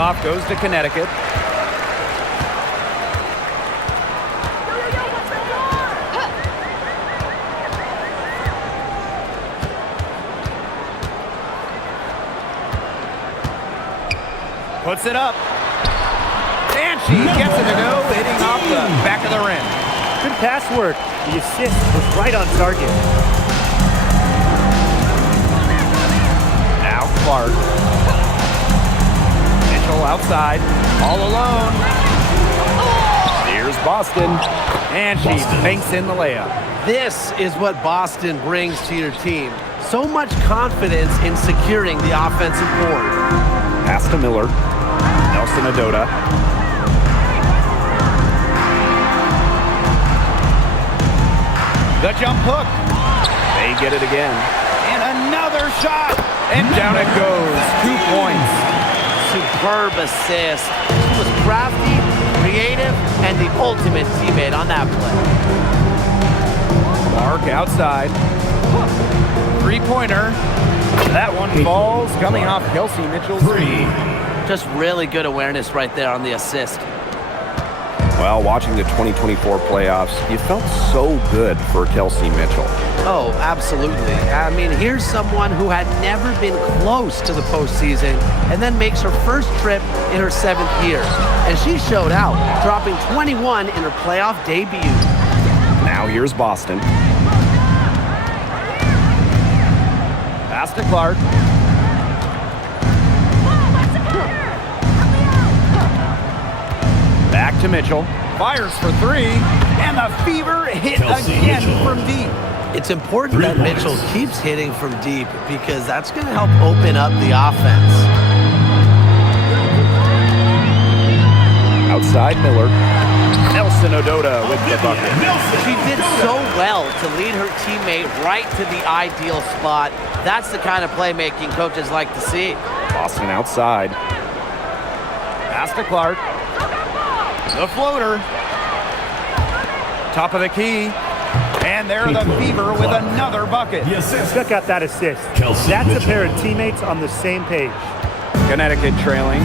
Tip-off goes to Connecticut. Puts it up. And she gets it to go, hitting off the back of the rim. Good pass work. The assist was right on target. Now Clark. Mitchell outside, all alone. Here's Boston. And she banks in the layup. This is what Boston brings to your team. So much confidence in securing the offensive board. Pass to Miller. Nelson Adota. The jump hook. They get it again. And another shot. And down it goes. 2 points. Superb assist. He was crafty, creative, and the ultimate teammate on that play. Clark outside. Three-pointer. That one falls, coming off Kelsey Mitchell's three. Just really good awareness right there on the assist. Well, watching the 2024 playoffs, you felt so good for Kelsey Mitchell. Oh, absolutely. I mean, here's someone who had never been close to the postseason and then makes her first trip in her 7th year. And she showed out, dropping 21 in her playoff debut. Now here's Boston. Pass to Clark. Back to Mitchell. Fires for three. And the fever hit Kelsey again Mitchell. from deep. It's important that Mitchell keeps hitting from deep because that's going to help open up the offense. Outside Miller. Nelson Adota with the bucket. She did so well to lead her teammate right to the ideal spot. That's the kind of playmaking coaches like to see. Boston outside. Pass to Clark. The floater. Top of the key. And there the Fever with another bucket. Check out that assist. Kelsey That's Mitchell. a pair of teammates on the same page. Connecticut trailing.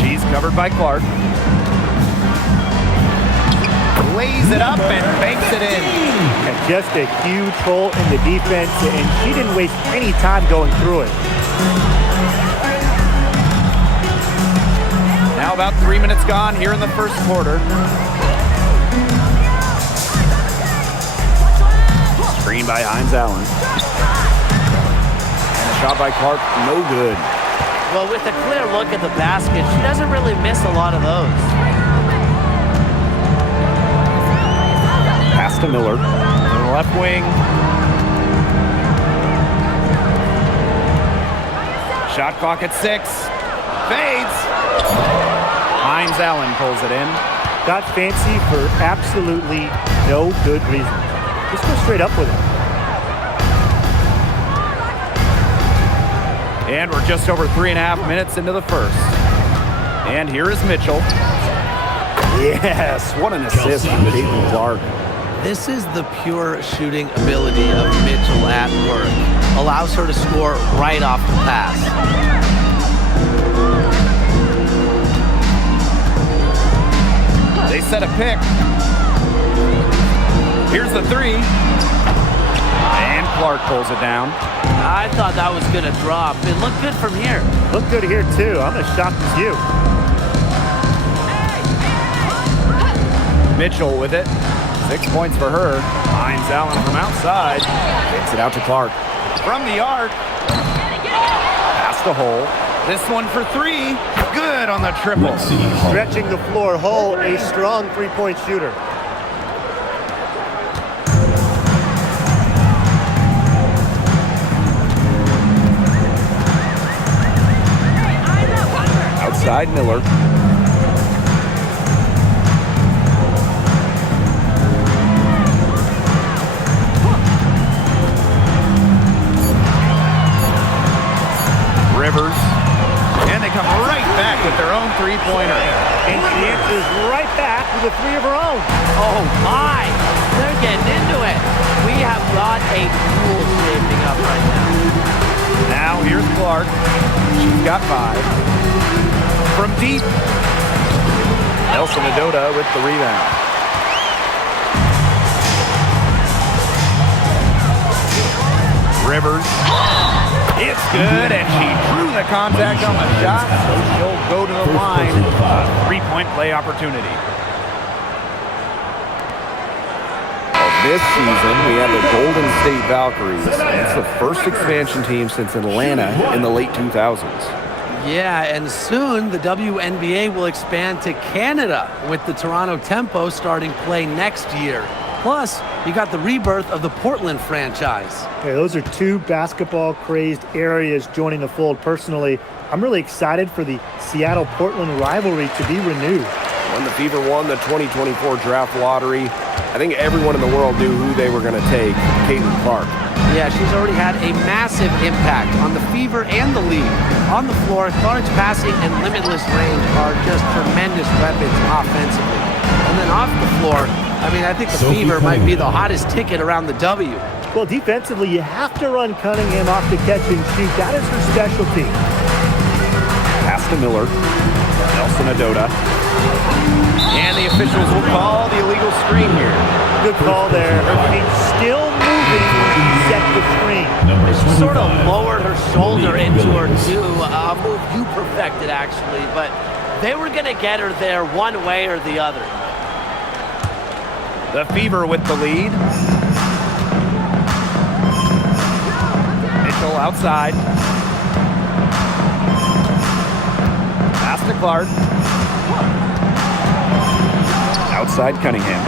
She's covered by Clark. Lays it up and banks it in. And just a huge hole in the defense, and she didn't waste any time going through it. Now about 3 minutes gone here in the first quarter. Screen by Hines Allen. And a shot by Clark, no good. Well, with a clear look at the basket, she doesn't really miss a lot of those. Pass to Miller. To the left wing. Shot clock at 6. Fades. Hines Allen pulls it in. Got fancy for absolutely no good reason. Just go straight up with it. And we're just over 3.5 minutes into the first. And here is Mitchell. Yes, what an assist from Caitlin Clark. This is the pure shooting ability of Mitchell at work. Allows her to score right off the pass. They set a pick. Here's the three. And Clark pulls it down. I thought that was going to drop. It looked good from here. Looked good here, too. I'm as shocked as you. Mitchell with it. 6 points for her. Hines Allen from outside. Takes it out to Clark. From the arc. Past the hole. This one for three. Good on the triple. Stretching the floor. Hull, a strong three-point shooter. Outside Miller. Rivers. And they come right back with their own three-pointer. And she answers right back with a three of her own. Oh, my. They're getting into it. We have got a duel shaping up right now. Now Now here's Clark. She's got 5. From deep. Nelson Adota with the rebound. Rivers. It's good, and she drew the contact on the shot, so she'll go to the line. A 3-point play opportunity. This season, we have the Golden State Valkyries. It's the first expansion team since Atlanta in the late 2000s. Yeah, and soon the WNBA will expand to Canada with the Toronto Tempo starting play next year. Plus, you got the rebirth of the Portland franchise. Yeah, those are 2 basketball-crazed areas joining the fold. Personally, I'm really excited for the Seattle-Portland rivalry to be renewed. When the Fever won the 2024 draft lottery, I think everyone in the world knew who they were going to take, Caitlin Clark. Yeah, she's already had a massive impact on the Fever and the league. On the floor, Clark's passing and limitless range are just tremendous weapons offensively. And then off the floor, I think the Fever might be the hottest ticket around the W. Well, defensively, you have to run Cunningham off the catch and shoot. That is her specialty. Pass to Miller. Nelson Adota. And the officials will call the illegal screen here. Good call there. Her feet still moving to set the screen. She sort of lowered her shoulder into her two, a move you perfected, actually. But they were going to get her there one way or the other. The Fever with the lead. Mitchell outside. Pass to Clark. Outside Cunningham.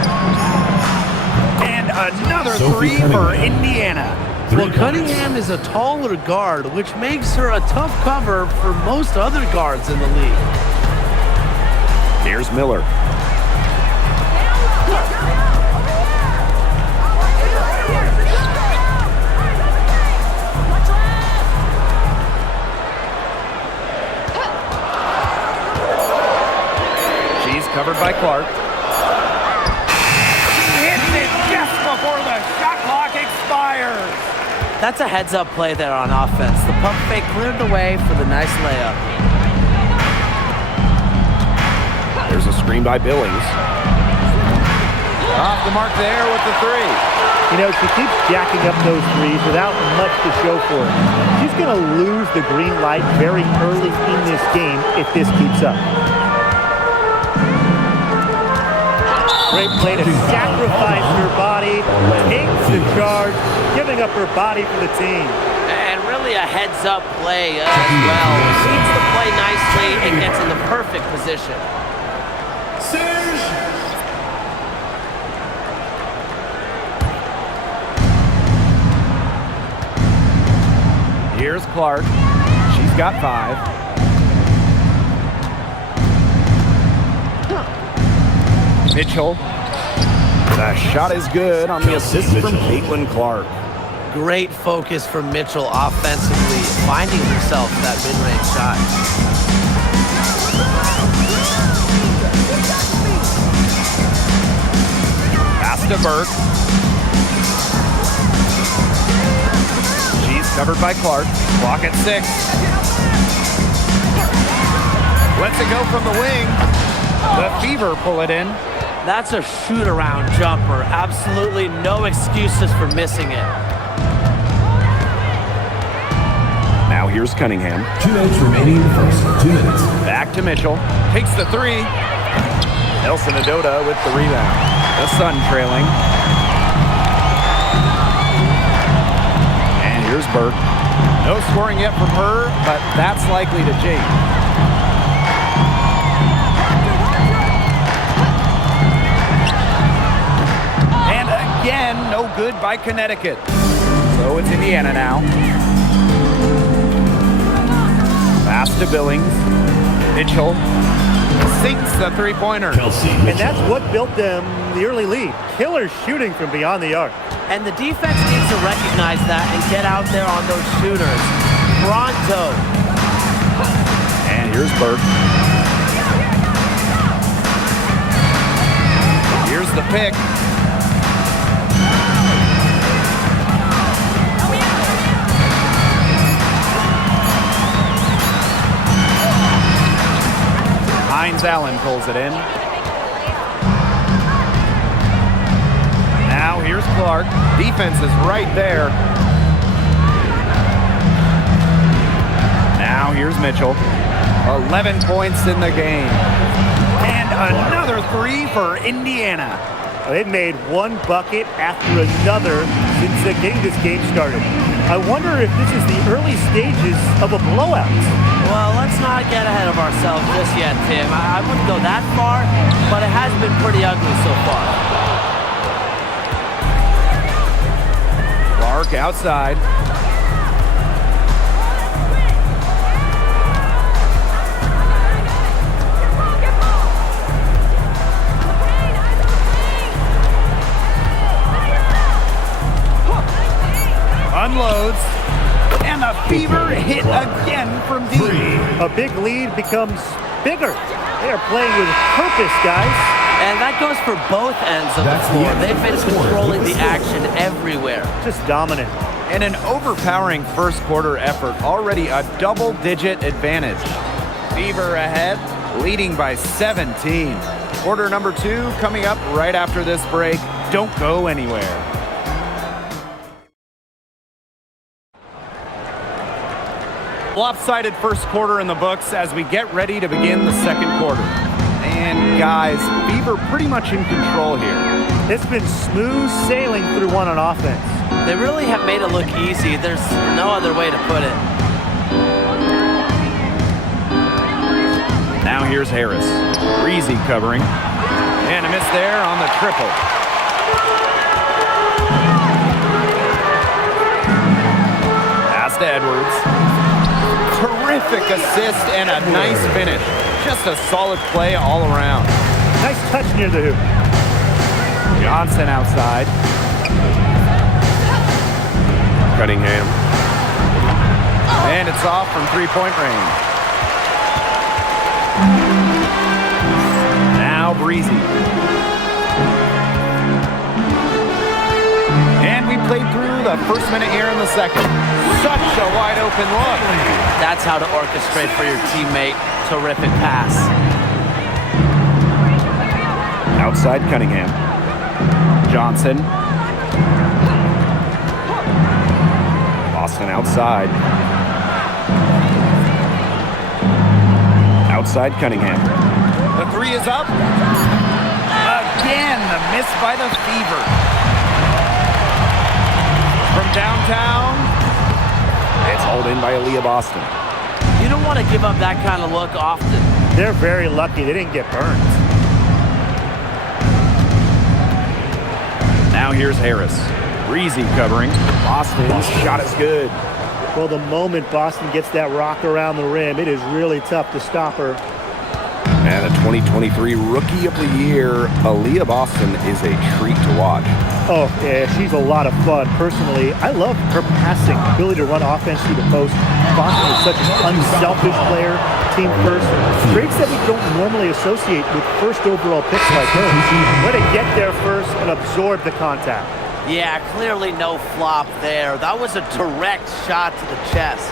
And another 3 for Indiana. Well, Cunningham is a taller guard, which makes her a tough cover for most other guards in the league. Here's Miller. She's covered by Clark. Before the shot clock expires. That's a heads-up play there on offense. The pump fake cleared the way for the nice layup. There's a screen by Billings. Off the mark there with the 3. You know, she keeps jacking up those threes without much to show for it. She's going to lose the green light very early in this game if this keeps up. Great play to sacrifice her body, takes the charge, giving up her body for the team. And really a heads-up play as well. Sees the play nicely and gets in the perfect position. Here's Clark. She's got 5. Mitchell. The shot is good on the assist from Caitlin Clark. Great focus from Mitchell offensively, finding herself that mid-range shot. Pass to Burke. She's covered by Clark. Clock at 6. Lets it go from the wing. The Fever pull it in. That's a shoot-around jumper. Absolutely no excuses for missing it. Now here's Cunningham. 2 minutes remaining in the first. 2 minutes. Back to Mitchell. Takes the 3. Nelson Adota with the rebound. The Sun trailing. And here's Burke. No scoring yet from her, but that's likely to change. Again, no good by Connecticut. So it's Indiana now. Pass to Billings. Mitchell sinks the 3-pointer. And that's what built them the early lead. Killer shooting from beyond the arc. And the defense needs to recognize that and get out there on those shooters. Pronto. And here's Burke. Here's the pick. Hines Allen pulls it in. Now here's Clark. Defense is right there. Now here's Mitchell. 11 points in the game. And another three for Indiana. They've made one bucket after another since this game started. I wonder if this is the early stages of a blowout. Well, let's not get ahead of ourselves just yet, Tim. I wouldn't go that far, but it has been pretty ugly so far. Clark outside. Unloads, and the Fever hit again from deep. A big lead becomes bigger. They are playing with purpose, guys. And that goes for both ends of the floor. They've been controlling the action everywhere. Just dominant. And an overpowering first quarter effort, already a double-digit advantage. Fever ahead, leading by 17. Quarter number 2 coming up right after this break. Don't go anywhere. Lopsided first quarter in the books as we get ready to begin the second quarter. And guys, Fever pretty much in control here. It's been smooth sailing through one on offense. They really have made it look easy. There's no other way to put it. Now here's Harris. Breezy covering. And a miss there on the triple. Pass to Edwards. Terrific assist and a nice finish. Just a solid play all around. Nice touch near the hoop. Johnson outside. Cunningham. And it's off from three-point range. Now Breezy. And we played through the first minute here in the second. Such a wide open look. That's how to orchestrate for your teammate. Terrific pass. Outside Cunningham. Johnson. Boston outside. Outside Cunningham. The three is up. Again, the miss by the Fever. From downtown, it's hauled in by Aaliyah Boston. You don't want to give up that kind of look often. They're very lucky they didn't get burned. Now here's Harris. Breezy covering. Boston's shot is good. Well, the moment Boston gets that rock around the rim, it is really tough to stop her. And the 2023 Rookie of the Year, Aaliyah Boston, is a treat to watch. Oh, yeah, she's a lot of fun. Personally, I love her passing, ability to run offense through the post. Boston is such an unselfish player, team first. Traits that we don't normally associate with first overall picks like her. Way to get there first and absorb the contact. Yeah, clearly no flop there. That was a direct shot to the chest.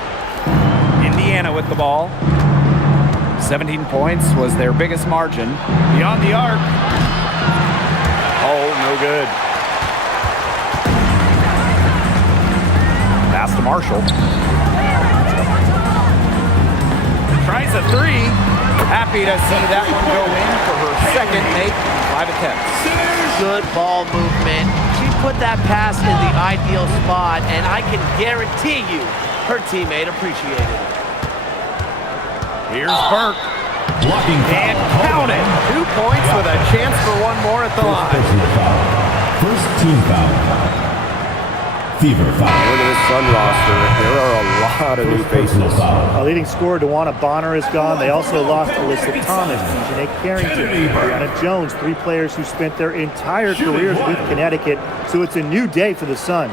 Indiana with the ball. 17 points was their biggest margin. Beyond the arc. Oh, no good. Pass to Marshall. Tries a three. Happy to see that one go in for her second make. 5 attempts. Good ball movement. She put that pass in the ideal spot, and I can guarantee you her teammate appreciated it. Here's Burke. Blocking And foul. count it. 2 points with a chance for one more at the line. First team foul. Fever foul. Look at this Sun roster. There are a lot of new faces. Our leading scorer, DeWanna Bonner, is gone. They also lost Alyssa Thomas, Janae Carrington, Brianna Jones, 3 players who spent their entire careers with Connecticut. So it's a new day for the Sun.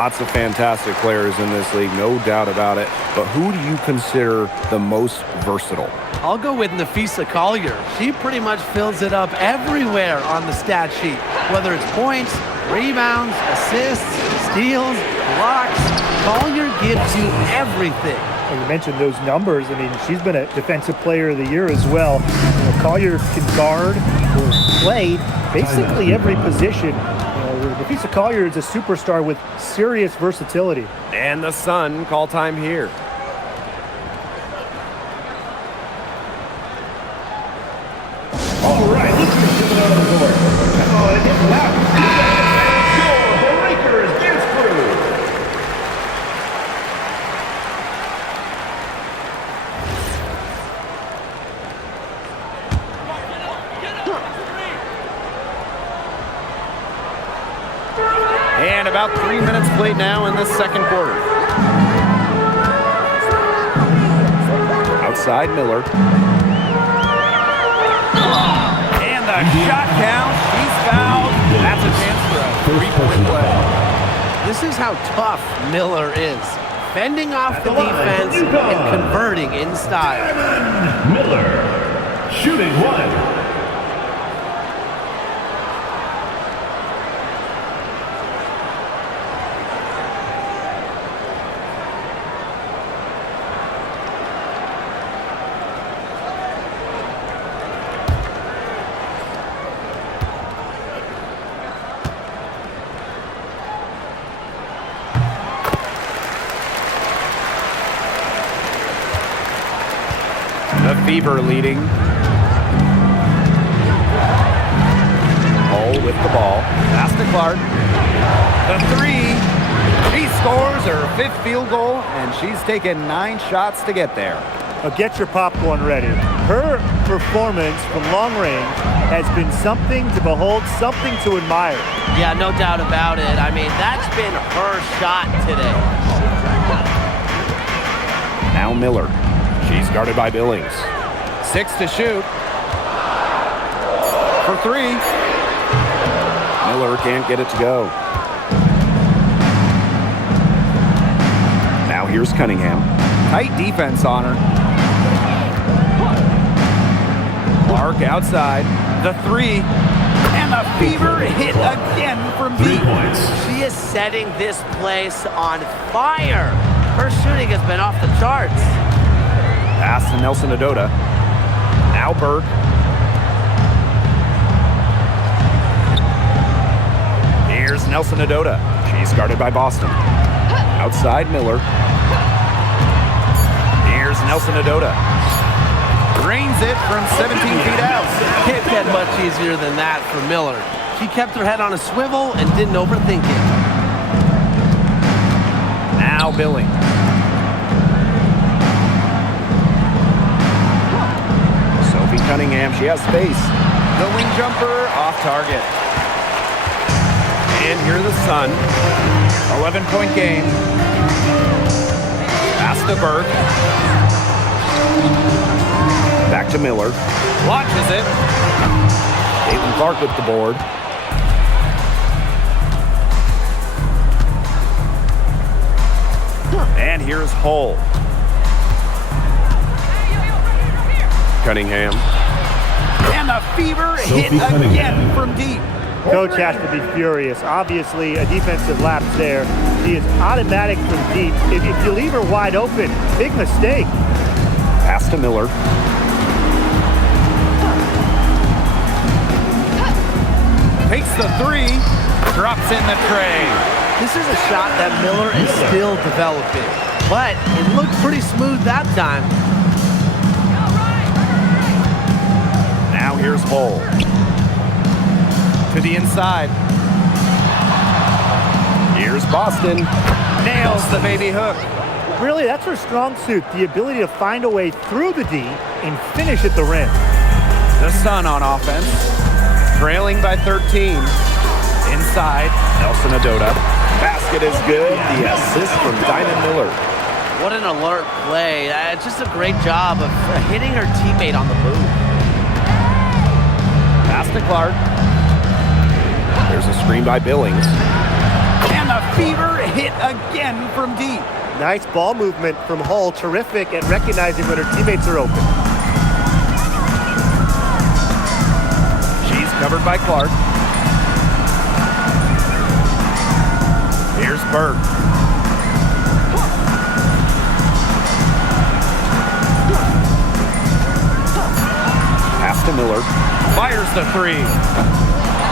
Lots of fantastic players in this league, no doubt about it. But who do you consider the most versatile? I'll go with Nafisa Collier. She pretty much fills it up everywhere on the stat sheet, whether it's points, rebounds, assists, steals, blocks. Collier gives you everything. You mentioned those numbers. I mean, she's been a Defensive Player of the Year as well. You know, Collier can guard or play basically every position. Nafisa Collier is a superstar with serious versatility. And the Sun call time here. All right, let's get to the other court. Come on, it's loud. The Lakers dance crew. And about 3 minutes played now in this second quarter. Outside Miller. And the shot count. She's fouled. That's a chance for a three-point play. This is how tough Miller is. Fending off the defense and converting in style. Miller, shooting one. The Fever leading. Hole with the ball. Pass to Clark. The three. She scores her 5th field goal, and she's taken 9 shots to get there. Now get your popcorn ready. Her performance from long range has been something to behold, something to admire. Yeah, no doubt about it. I mean, that's been her shot today. Now Miller. She's guarded by Billings. 6 to shoot. For 3. Miller can't get it to go. Now here's Cunningham. Tight defense on her. Clark outside. The 3. And the Fever hit again from 3 deep. points. She is setting this place on fire. Her shooting has been off the charts. Pass to Nelson Adota. Now Burke. Here's Nelson Adota. She's guarded by Boston. Outside Miller. Here's Nelson Adota. Drains it from 17 feet out. Can't get much easier than that for Miller. She kept her head on a swivel and didn't overthink it. Now Billings. Cunningham, she has space. The wing jumper off target. And here the Sun. 11-point game. Pass to Burke. Back to Miller. Launches it. Caitlin Clark with the board. And here's Hull. Cunningham. And the Fever hit again from deep. Coach has to be furious. Obviously, a defensive lapse there. She is automatic from deep. If you leave her wide open, big mistake. Pass to Miller. Takes the 3. Drops in the tray. This is a shot that Miller is still developing, but it looked pretty smooth that time. Now here's Hull. To the inside. Here's Boston. Nails the baby hook. Really, that's her strong suit, the ability to find a way through the D and finish at the rim. The Sun on offense. Trailing by 13. Inside, Nelson Adota. Basket is good. The assist from Dinah Miller. What an alert play. Just a great job of hitting her teammate on the move. Pass to Clark. There's a screen by Billings. And the fever hit again from deep. Nice ball movement from Hull. Terrific at recognizing when her teammates are open. She's covered by Clark. Here's Burke. Pass to Miller. Fires the three.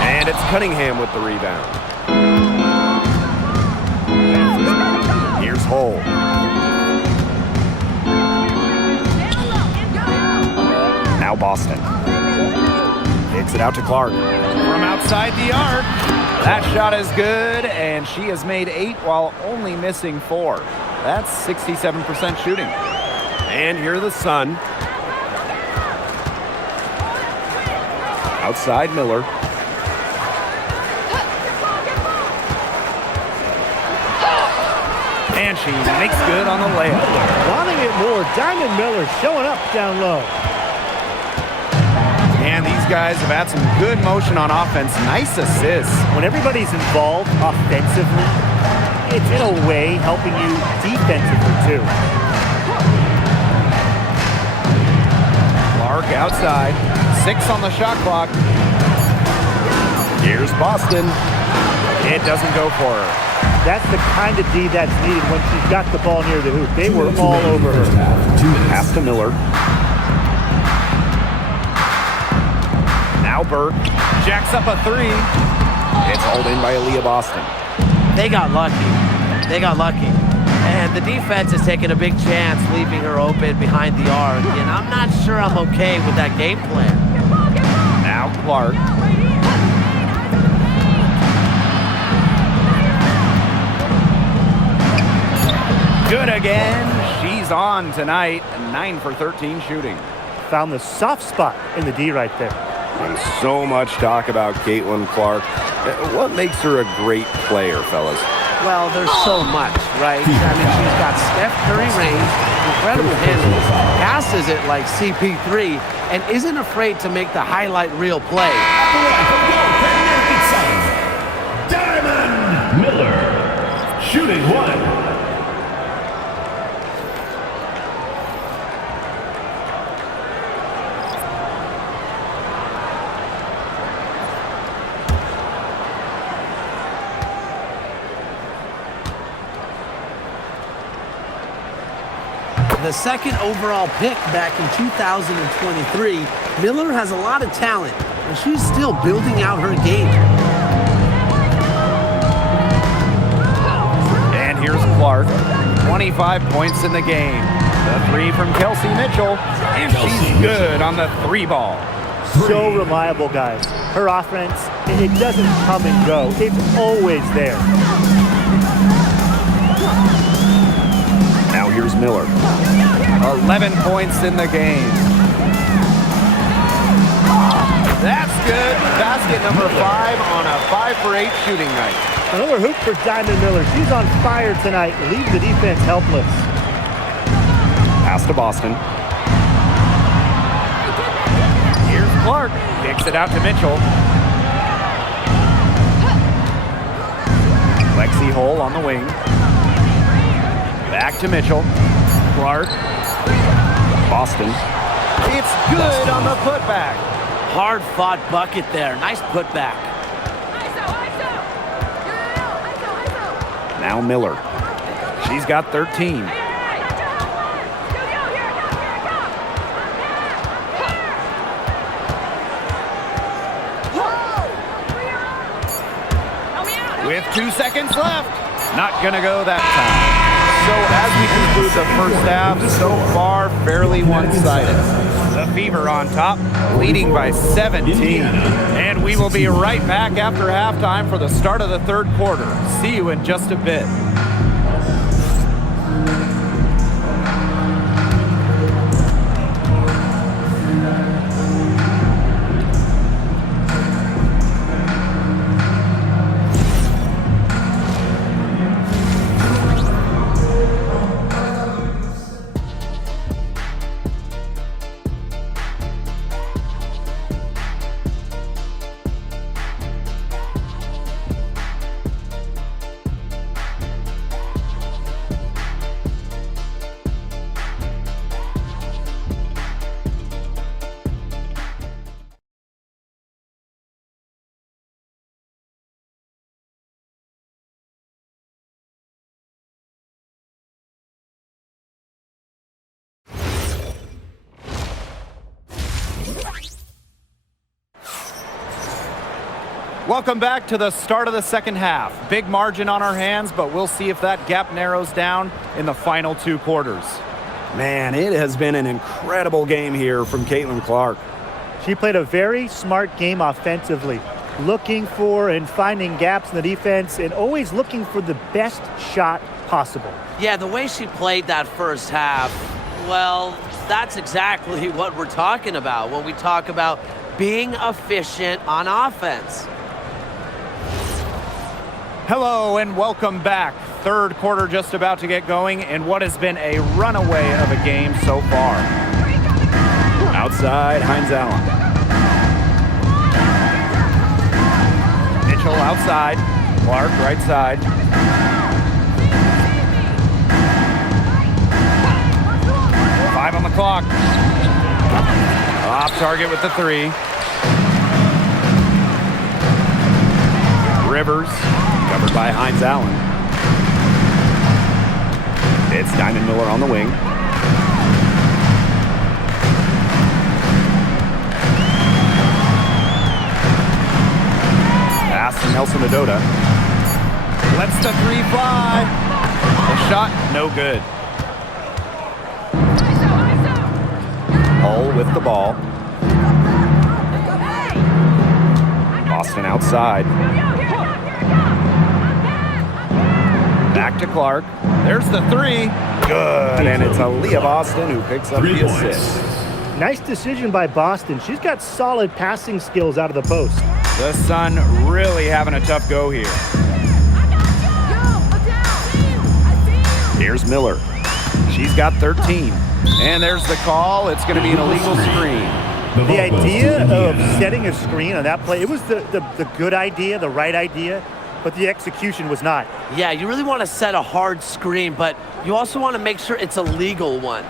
And it's Cunningham with the rebound. Here's Hull. Now Boston. Kicks it out to Clark. From outside the arc. That shot is good, and she has made 8 while only missing 4. That's 67% shooting. And here are the Sun. Outside Miller. And she makes good on the layup. Wanting it more, Diamond Miller showing up down low. And these guys have had some good motion on offense. Nice assists. When everybody's involved offensively, it's in a way helping you defensively too. Clark outside. 6 on the shot clock. Here's Boston. It doesn't go for her. That's the kind of D that's needed when she's got the ball near the hoop. They were all over her. Pass to Miller. Now Burke jacks up a 3. It's hauled in by Aaliyah Boston. They got lucky. They got lucky. And the defense is taking a big chance, leaving her open behind the arc. And I'm not sure I'm okay with that game plan. Now Clark. Good again. She's on tonight. 9 for 13 shooting. Found the soft spot in the D right there. And so much talk about Caitlin Clark. What makes her a great player, fellas? Well, there's so much, right? I mean, she's got Steph Curry range, incredible handles, passes it like CP3, and isn't afraid to make the highlight reel play. Connecticut Sun, Diamond Miller, shooting 1. The second overall pick back in 2023, Miller has a lot of talent, and she's still building out her game. And here's Clark. 25 points in the game. The 3 from Kelsey Mitchell. And she's good on the 3 ball. So reliable, guys. Her offense, it doesn't come and go. It's always there. Now here's Miller. 11 points in the game. That's good. Basket number 5 on a 5 for 8 shooting night. Another hoop for Diamond Miller. She's on fire tonight. Leaves the defense helpless. Pass to Boston. Here's Clark. Kicks it out to Mitchell. Lexi Hull on the wing. Back to Mitchell. Clark. Boston. It's good on the putback. Hard-fought bucket there. Nice putback. Now Miller. She's got 13. With 2 seconds left. Not gonna go that time. So as we conclude the first half, so far fairly one-sided. The Fever on top, leading by 17. And we will be right back after halftime for the start of the third quarter. See you in just a bit. Welcome back to the start of the second half. Big margin on our hands, but we'll see if that gap narrows down in the final 2 quarters. Man, it has been an incredible game here from Caitlin Clark. She played a very smart game offensively, looking for and finding gaps in the defense and always looking for the best shot possible. Yeah, the way she played that first half, well, that's exactly what we're talking about when we talk about being efficient on offense. Hello and welcome back. Third quarter just about to get going in what has been a runaway of a game so far. Outside, Hines Allen. Mitchell outside. Clark right side. Five on the clock. Off target with the 3. Rivers. Covered by Hines Allen. It's Diamond Miller on the wing. Pass to Nelson Adota. Lets the 3 fly. The shot, no good. Hull with the ball. Boston outside. Back to Clark. There's the 3. Good, and it's Aaliyah Boston who picks up the assist. Nice decision by Boston. She's got solid passing skills out of the post. The Sun really having a tough go here. Here's Miller. She's got 13. And there's the call. It's going to be an illegal screen. The idea of setting a screen on that play, it was the good idea, the right idea, but the execution was not. Yeah, you really want to set a hard screen, but you also want to make sure it's a legal one.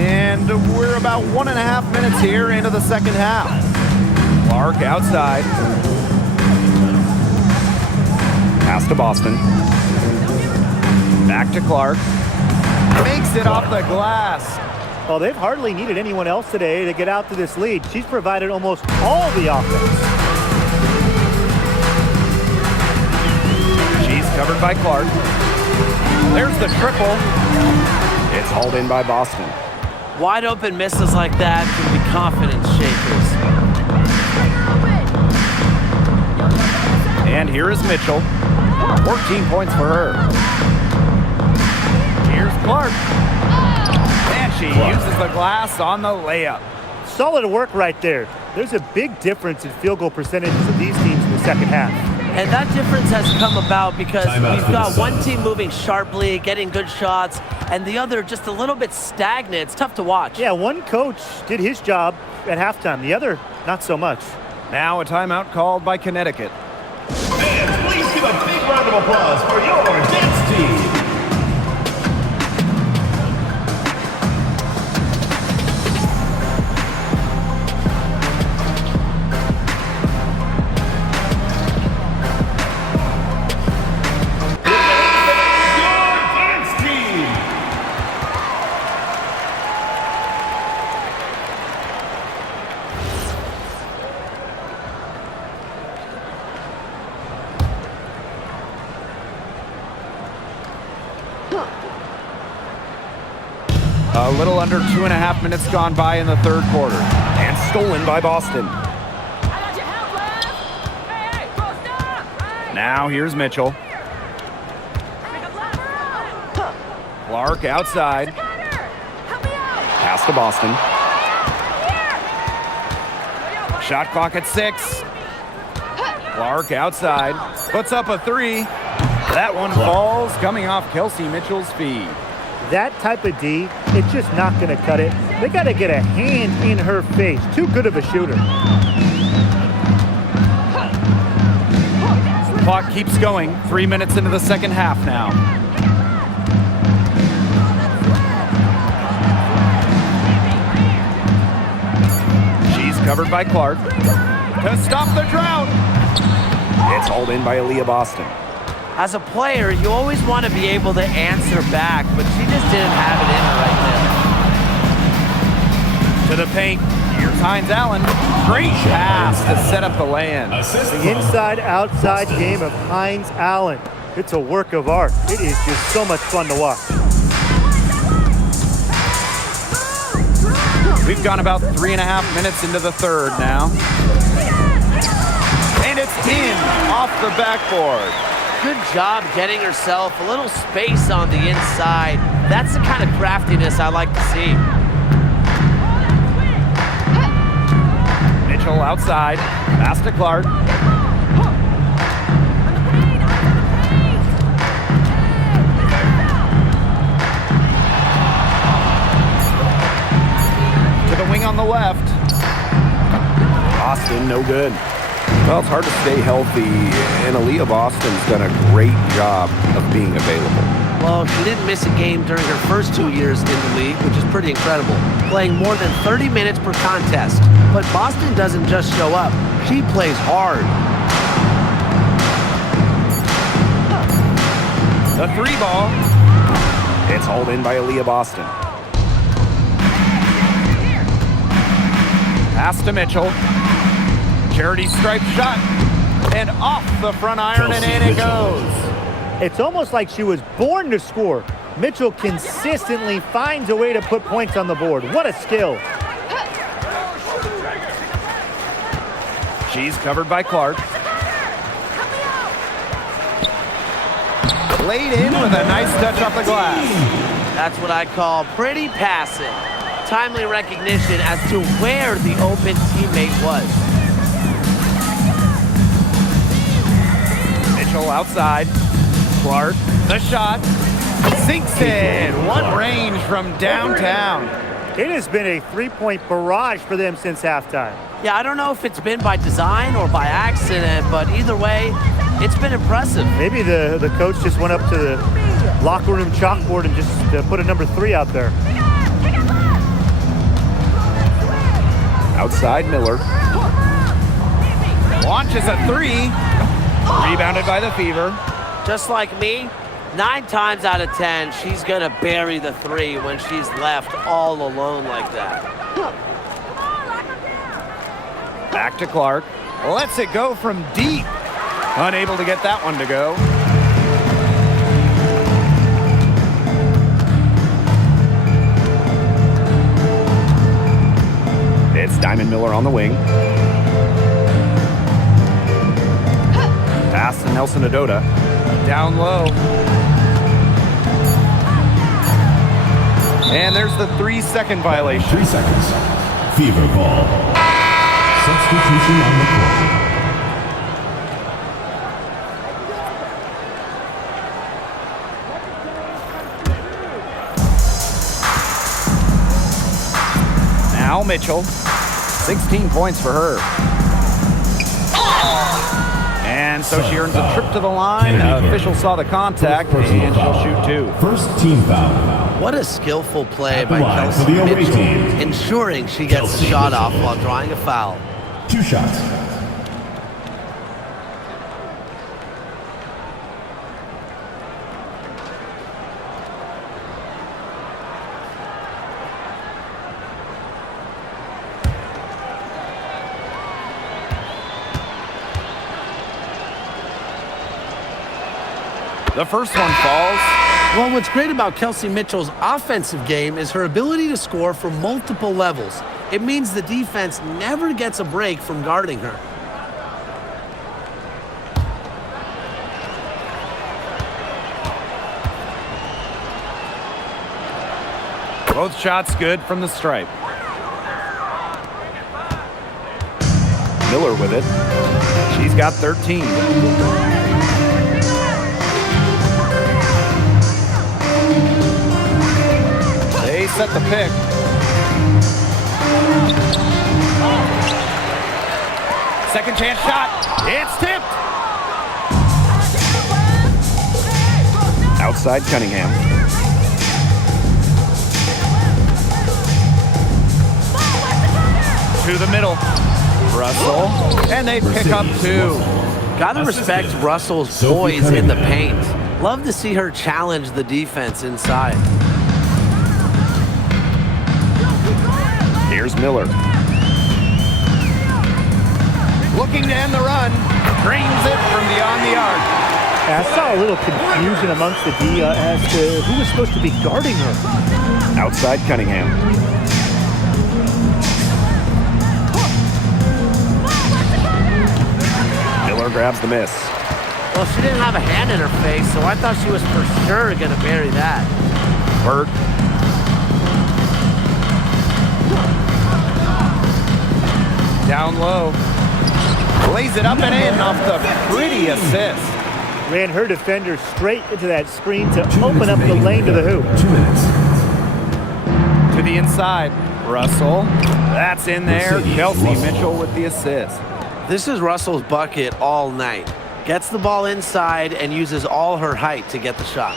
And we're about 1.5 minutes here into the second half. Clark outside. Pass to Boston. Back to Clark. Makes it off the glass. Well, they've hardly needed anyone else today to get out to this lead. She's provided almost all the offense. She's covered by Clark. There's the triple. It's hauled in by Boston. Wide open misses like that can be confidence shakers. And here is Mitchell. 14 points for her. Here's Clark. And she uses the glass on the layup. Solid work right there. There's a big difference in field goal percentages of these teams in the second half. And that difference has come about because we've got one team moving sharply, getting good shots, and the other just a little bit stagnant. It's tough to watch. Yeah, one coach did his job at halftime. The other, not so much. Now a timeout called by Connecticut. Fans, please give a big round of applause for your dance team. A little under 2.5 minutes gone by in the third quarter. And stolen by Boston. Now here's Mitchell. Clark outside. Pass to Boston. Shot clock at 6. Clark outside. Puts up a 3. That one falls coming off Kelsey Mitchell's feed. That type of D, it's just not going to cut it. They got to get a hand in her face. Too good of a shooter. Clock keeps going. 3 minutes into the second half now. She's covered by Clark. To stop the drought. It's hauled in by Aaliyah Boston. As a player, you always want to be able to answer back, but she just didn't have it in her right there. To the paint. Here's Hines Allen. Great pass to set up the land. The inside-outside game of Hines Allen. It's a work of art. It is just so much fun to watch. We've gone about 3.5 minutes into the third now. And it's in off the backboard. Good job getting herself a little space on the inside. That's the kind of craftiness I like to see. Mitchell outside. Pass to Clark. To the wing on the left. Boston, no good. Well, it's hard to stay healthy, and Aaliyah Boston's done a great job of being available. Well, she didn't miss a game during her first 2 years in the league, which is pretty incredible, playing more than 30 minutes per contest. But Boston doesn't just show up. She plays hard. The 3 ball. It's hauled in by Aaliyah Boston. Pass to Mitchell. Charity stripe shot. And off the front iron, and in it goes. It's almost like she was born to score. Mitchell consistently finds a way to put points on the board. What a skill. She's covered by Clark. Laid in with a nice touch off the glass. That's what I call pretty passing. Timely recognition as to where the open teammate was. Mitchell outside. Clark, the shot. Sinks in. One range from downtown. It has been a three-point barrage for them since halftime. Yeah, I don't know if it's been by design or by accident, but either way, it's been impressive. Maybe the coach just went up to the locker room chalkboard and just put a number 3 out there. Outside Miller. Launches a 3. Rebounded by the Fever. Just like me, 9 times out of 10, she's going to bury the 3 when she's left all alone like that. Back to Clark. Lets it go from deep. Unable to get that one to go. It's Diamond Miller on the wing. Pass to Nelson Adota. Down low. And there's the 3-second violation. 3 seconds. Fever ball. Substitution on the court. Now Mitchell. 16 points for her. And so she earns a trip to the line. Official saw the contact, and she'll shoot 2. First team foul. What a skillful play At the by line for Kelsey the away Mitchell, team. ensuring she gets the Kelsey shot Mitchell. off while drawing a foul. 2 shots. The first one falls. Well, what's great about Kelsey Mitchell's offensive game is her ability to score from multiple levels. It means the defense never gets a break from guarding her. Both shots good from the stripe. Miller with it. She's got 13. They set the pick. Second chance shot. It's tipped. Outside Cunningham. To the middle. Russell. And they pick up 2. Gotta respect Russell's poise in the paint. Love to see her challenge the defense inside. Here's Miller. Looking to end the run. Drains it from beyond the arc. I saw a little confusion amongst the D as to who was supposed to be guarding her. Outside Cunningham. Miller grabs the miss. Well, she didn't have a hand in her face, so I thought she was for sure going to bury that. Burt. Down low. Lays it up and in off the pretty assist. Ran her defender straight into that screen to open up the lane to the hoop. 2 minutes. To the inside. Russell. That's in there. Kelsey Russell. Mitchell with the assist. This is Russell's bucket all night. Gets the ball inside and uses all her height to get the shot.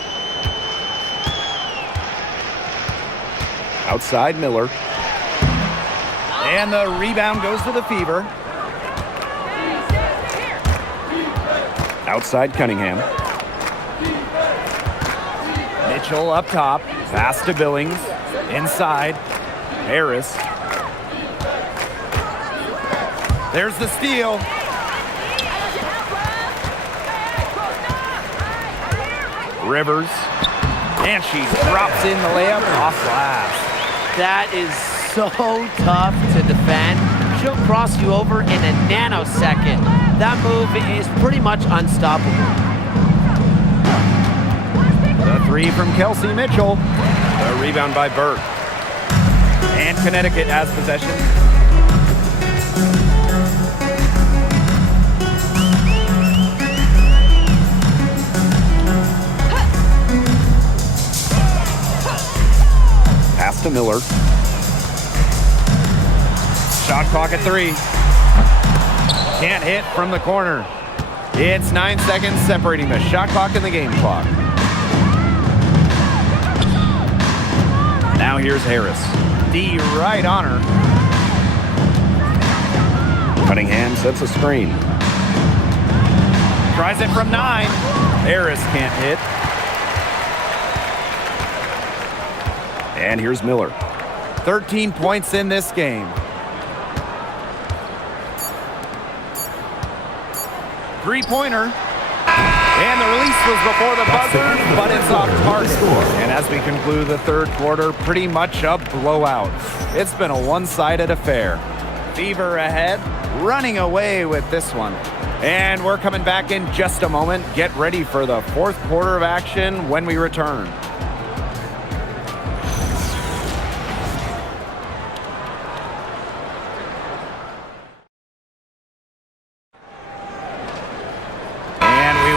Outside Miller. And the rebound goes to the Fever. Outside Cunningham. Mitchell up top. Pass to Billings. Inside. Harris. There's the steal. Rivers. And she drops in the layup off glass. That is so tough to defend. She'll cross you over in a nanosecond. That move is pretty much unstoppable. The three from Kelsey Mitchell. The rebound by Burt. And Connecticut has possession. Pass to Miller. Shot clock at 3. Can't hit from the corner. It's 9 seconds separating the shot clock and the game clock. Now here's Harris. D right on her. Cunningham sets a screen. Tries it from 9. Harris can't hit. And here's Miller. 13 points in this game. Three-pointer. And the release was before the buzzer, but it's off target. And as we conclude the third quarter, pretty much a blowout. It's been a one-sided affair. Fever ahead, running away with this one. And we're coming back in just a moment. Get ready for the fourth quarter of action when we return.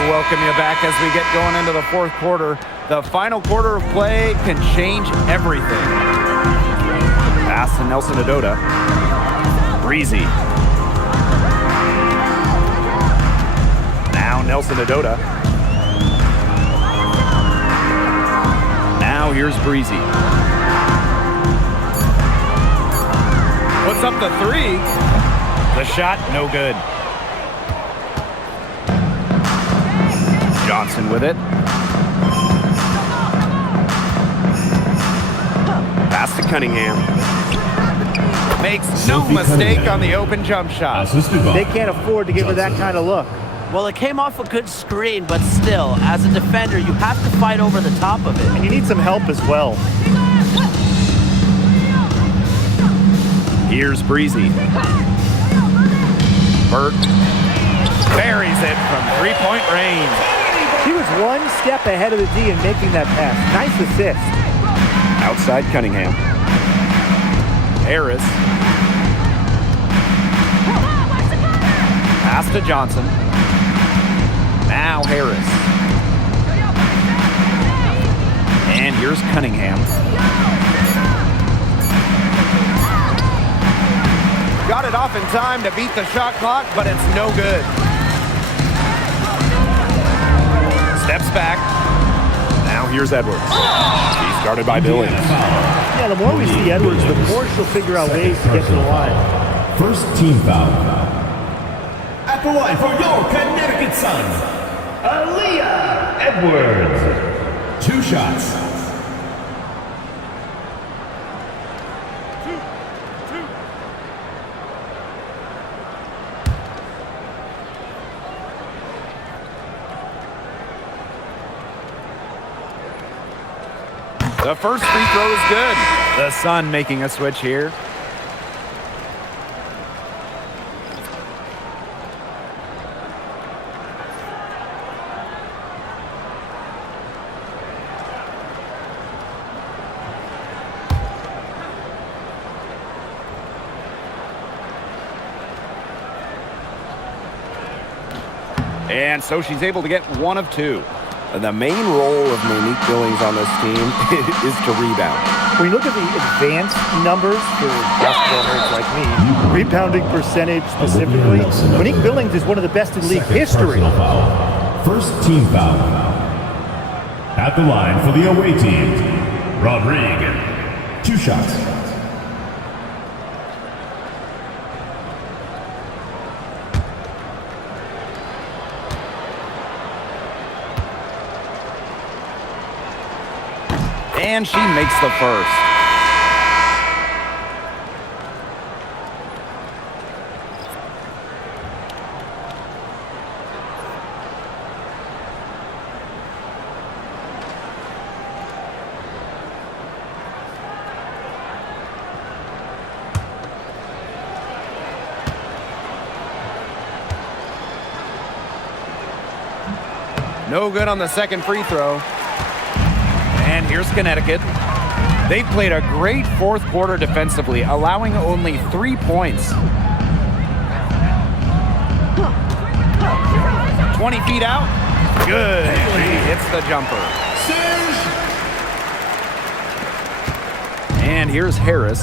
Welcome you back as we get going into the fourth quarter. The final quarter of play can change everything. Pass to Nelson Adota. Breezy. Now Nelson Adota. Now here's Breezy. Puts up the 3. The shot, no good. Johnson with it. Pass to Cunningham. Makes no mistake on the open jump shot. They can't afford to give her that kind of look. Well, it came off a good screen, but still, as a defender, you have to fight over the top of it. And you need some help as well. Here's Breezy. Burt buries it from three-point range. He was one step ahead of the D in making that pass. Nice assist. Outside Cunningham. Harris. Pass to Johnson. Now Harris. And here's Cunningham. Got it off in time to beat the shot clock, but it's no good. Steps back. Now here's Edwards. He's guarded by Billings. Yeah, the more we see Edwards, the more she'll figure out ways to get to the line. First team foul. At the line for your Connecticut Sun, Aaliyah Edwards. 2 shots. The first free throw is good. The Sun making a switch here. And so she's able to get one of two. The main role of Monique Billings on this team is to rebound. When you look at the advanced numbers for basketball nerds like me, rebounding percentage specifically, Monique Billings is one of the best in league history. First team foul. At the line for the away team, Rodriguez. 2 shots. And she makes the first. No good on the second free throw. And here's Connecticut. They played a great fourth quarter defensively, allowing only 3 points. 20 feet out. Good. She hits the jumper. And here's Harris.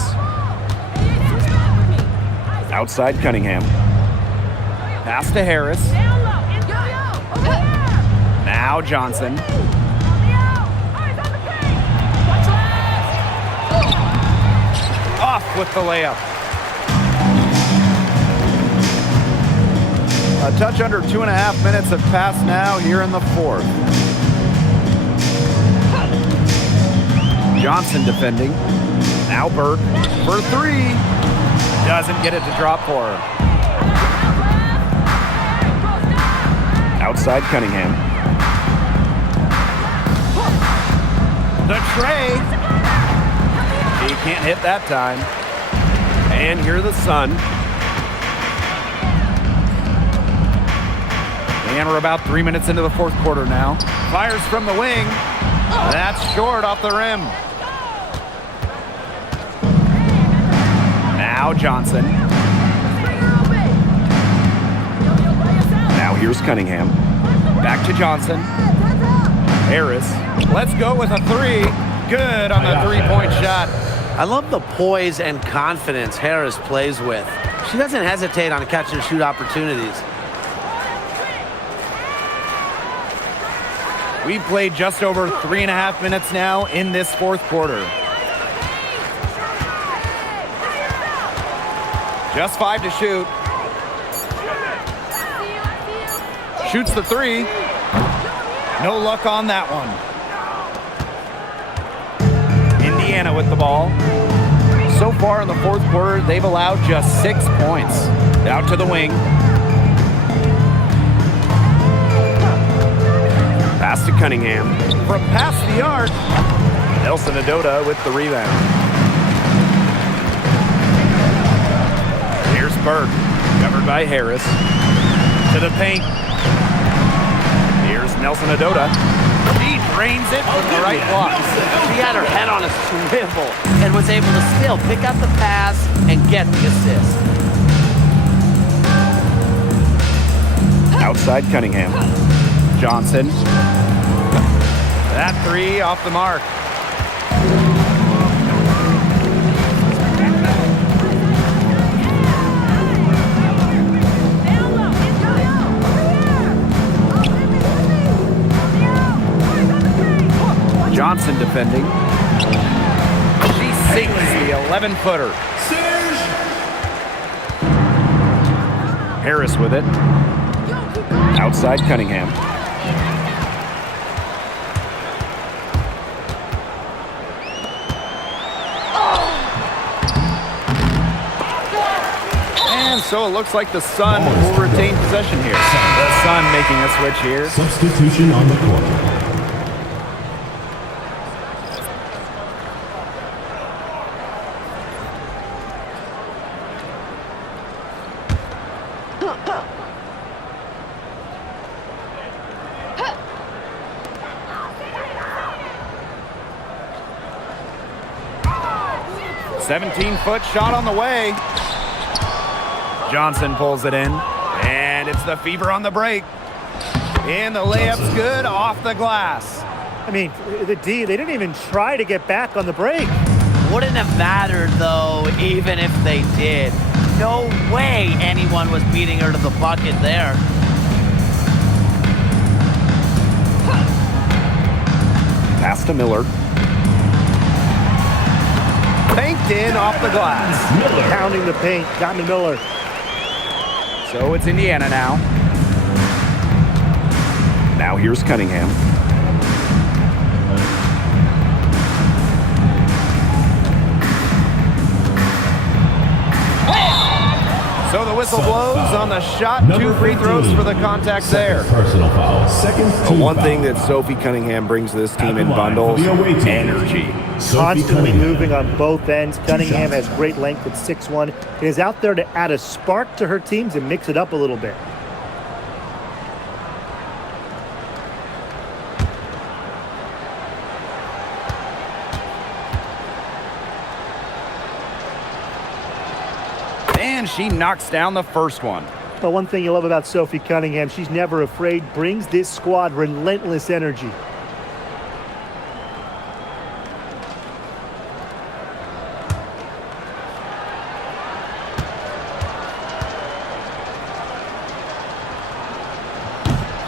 Outside Cunningham. Pass to Harris. Now Johnson. Off with the layup. A touch under 2.5 minutes have passed now here in the fourth. Johnson defending. Now Burke for three. Doesn't get it to drop for her. Outside Cunningham. The tray. He can't hit that time. And here the Sun. And we're about 3 minutes into the fourth quarter now. Fires from the wing. That's short off the rim. Now Johnson. Now here's Cunningham. Back to Johnson. Harris. Let's go with a three. Good on the three-point shot. I love the poise and confidence Harris plays with. She doesn't hesitate on catch and shoot opportunities. We've played just over 3.5 minutes now in this fourth quarter. Just 5 to shoot. Shoots the three. No luck on that one. Indiana with the ball. So far in the fourth quarter, they've allowed just 6 points. Out to the wing. Pass to Cunningham. From past the arc, Nelson Adota with the rebound. Here's Burke, covered by Harris. To the paint. Here's Nelson Adota. He drains it from the right block. She had her head on a swivel and was able to still pick up the pass and get the assist. Outside Cunningham. Johnson. That three off the mark. Johnson defending. She sinks the 11-footer. Harris with it. Outside Cunningham. And so it looks like the Sun will retain possession here. The Sun making a switch here. Substitution on the court. 17-foot shot on the way. Johnson pulls it in, and it's the Fever on the break. And the layup's good off the glass. I mean, the D, they didn't even try to get back on the break. Wouldn't have mattered, though, even if they did. No way anyone was beating her to the bucket there. Pass to Miller. Banked in off the glass. Miller. Pounding the paint, got to Miller. So it's Indiana now. Now here's Cunningham. So the whistle blows on the shot. Number 2 free throws 15. for the contact there. Personal foul. Second The team one foul. thing that Sophie Cunningham brings to this team in At the line bundles, for the away team. energy. Sophie Constantly Cunningham. moving on both ends. Cunningham shots. has great length at 6'1". He is out there to add a spark to her teams and mix it up a little bit. And she knocks down the first one. But one thing you love about Sophie Cunningham, she's never afraid, brings this squad relentless energy.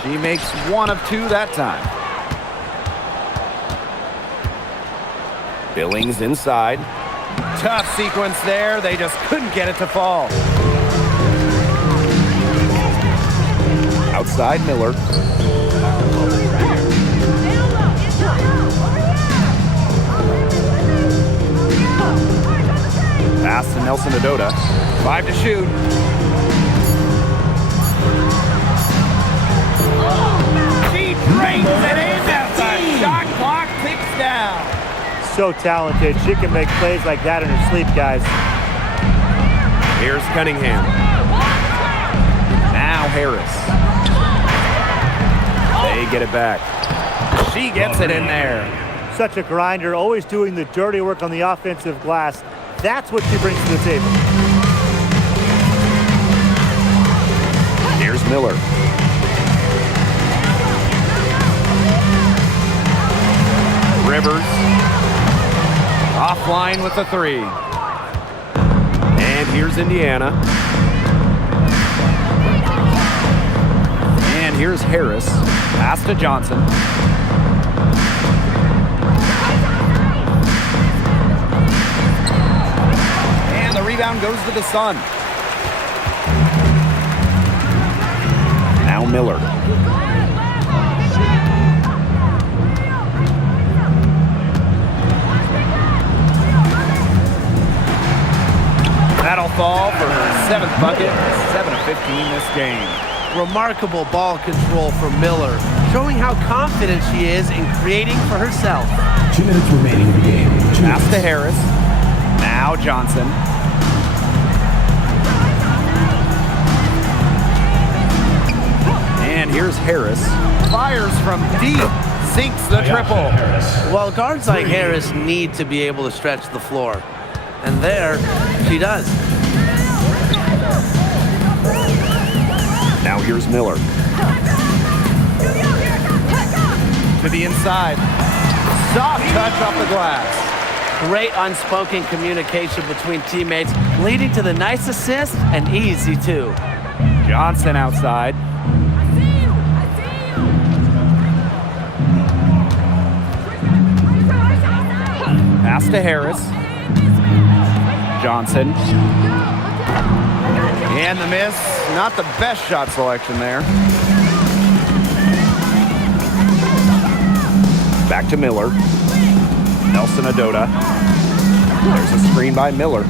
She makes 1 of 2 that time. Billings inside. Tough sequence there. They just couldn't get it to fall. Outside Miller. Pass to Nelson Adota. 5 to shoot. She drains it in. The shot clock ticks down. So talented. She can make plays like that in her sleep, guys. Here's Cunningham. Now Harris. They get it back. She gets it in there. Such a grinder, always doing the dirty work on the offensive glass. That's what she brings to the table. Here's Miller. Rivers. Offline with the 3. And here's Indiana. And here's Harris. Pass to Johnson. And the rebound goes to the Sun. Now Miller. That'll fall for her 7th bucket, 7 of 15 this game. Remarkable ball control from Miller, showing how confident she is in creating for herself. 2 minutes remaining in the game. Pass to Harris. Now Johnson. And here's Harris. Fires from deep. Sinks the triple. Well, guards like Harris need to be able to stretch the floor. And there, she does. Now here's Miller. To the inside. Soft touch off the glass. Great unspoken communication between teammates, leading to the nice assist and easy two. Johnson outside. Pass to Harris. Johnson. And the miss. Not the best shot selection there. Back to Miller. Nelson Adota. There's a screen by Miller.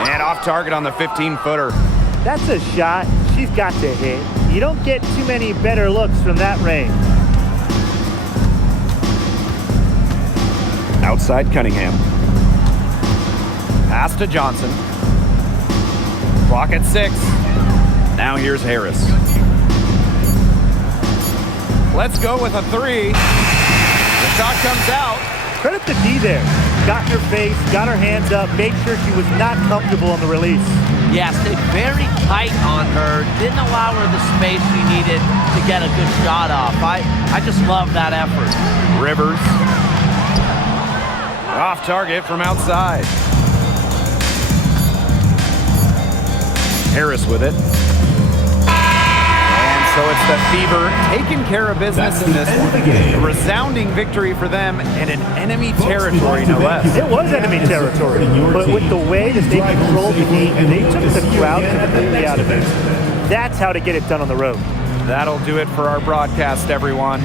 And off target on the 15-footer. That's a shot she's got to hit. You don't get too many better looks from that range. Outside Cunningham. Pass to Johnson. Clock at 6. Now here's Harris. Let's go with a 3. The shot comes out. Credit the D there. Got in her face, got her hands up, made sure she was not comfortable on the release. Yeah, stayed very tight on her. Didn't allow her the space she needed to get a good shot off. I just love that effort. Rivers. Off target from outside. Harris with it. And so it's the Fever taking care of business in this one. A resounding victory for them in an enemy territory, no less. It was enemy territory, but with the way that they controlled the game, they took the crowd completely out of it. That's how to get it done on the road. That'll do it for our broadcast, everyone.